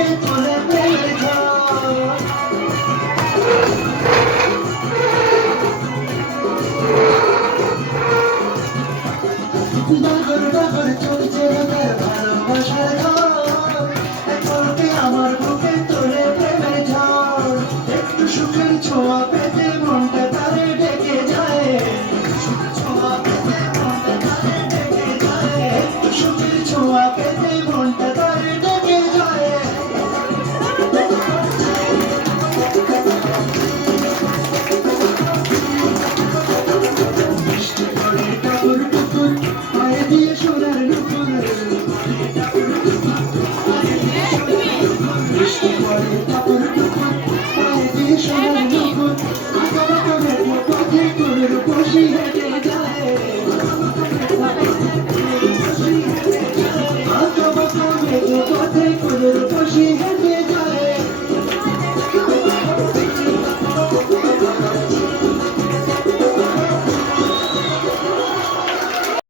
বুকে তোলে প্রেমের ঝড়। ডাগর ডাগর চলছে ওদের ভালোবাসার ঝড়, এক পলকে আমার বুকে তোলে প্রেমের ঝড়। একটু সুখের ছোঁয়া পেতে মনটা তারে ডেকে যায়, সুখের ছোঁয়া পেতে মনটা তারে ডেকে যায়, একটু সুখের ছোঁয়া পেতে মনটা তারে ডেকে যায়। বৃষ্টি পড়ে টুকুর টুকুর পায়ে দিয়ে সোনার নুপুর, বৃষ্টি পড়ে টুকুর টুকুর পায়ে দিয়ে সোনার নুপুর, আঁকা বাঁকা মেঘ পথে